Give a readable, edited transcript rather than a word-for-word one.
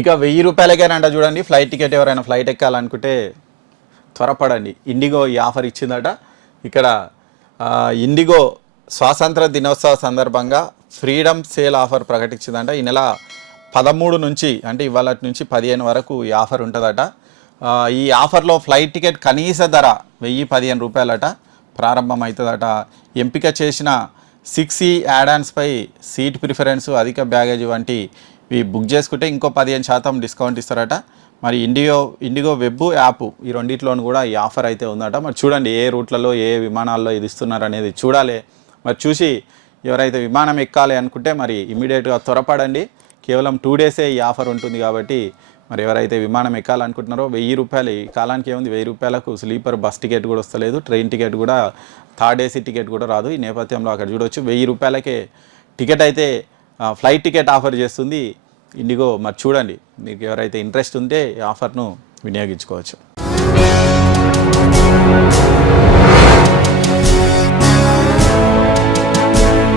ఇక 1000 రూపాయలకేనంట చూడండి flight ticket. ఎవరైనా ఫ్లైట్ ఎక్కాలనుకుంటే త్వరపడండి. ఇండిగో ఈ ఆఫర్ ఇచ్చిందట. ఇక్కడ ఇండిగో స్వాతంత్ర దినోత్సవ సందర్భంగా ఫ్రీడమ్ సేల్ ఆఫర్ ప్రకటించిందంట. ఈ నెల 13 నుంచి అంటే ఇవాళ నుంచి 15 వరకు ఈ ఆఫర్ ఉంటుందట. ఈ ఆఫర్లో ఫ్లైట్ టికెట్ కనీస ధర 1015 రూపాయలట ప్రారంభమవుతుందట. ఎంపిక చేసిన 6E యాడాన్స్పై సీట్ ప్రిఫరెన్స్, అధిక బ్యాగేజ్ వంటి ఇవి బుక్ చేసుకుంటే ఇంకో 15% డిస్కౌంట్ ఇస్తారట. మరి ఇండిగో వెబ్ యాప్ ఈ రెండిట్లోనూ కూడా ఈ ఆఫర్ అయితే ఉందట. మరి చూడండి ఏ రూట్లలో ఏ విమానాల్లో ఇది ఇస్తున్నారు అనేది చూడాలి. మరి చూసి ఎవరైతే విమానం ఎక్కాలి అనుకుంటే మరి ఇమీడియట్గా త్వరపడండి. కేవలం 2 డేసే ఈ ఆఫర్ ఉంటుంది కాబట్టి మరి ఎవరైతే విమానం ఎక్కాలనుకుంటున్నారో 1000 రూపాయలు ఈ కాలానికి ఏముంది, 1000 రూపాయలకు స్లీపర్ బస్ టికెట్ కూడా వస్తలేదు, ట్రైన్ టికెట్ కూడా, థర్డ్ ఏసీ టికెట్ కూడా రాదు. ఈ నేపథ్యంలో అక్కడ చూడవచ్చు 1000 రూపాయలకే టికెట్ అయితే ఫ్లైట్ టికెట్ ఆఫర్ చేస్తుంది ఇండిగో. మరి చూడండి మీకు ఎవరైతే ఇంట్రెస్ట్ ఉంటే ఈ ఆఫర్ను వినియోగించుకోవచ్చు.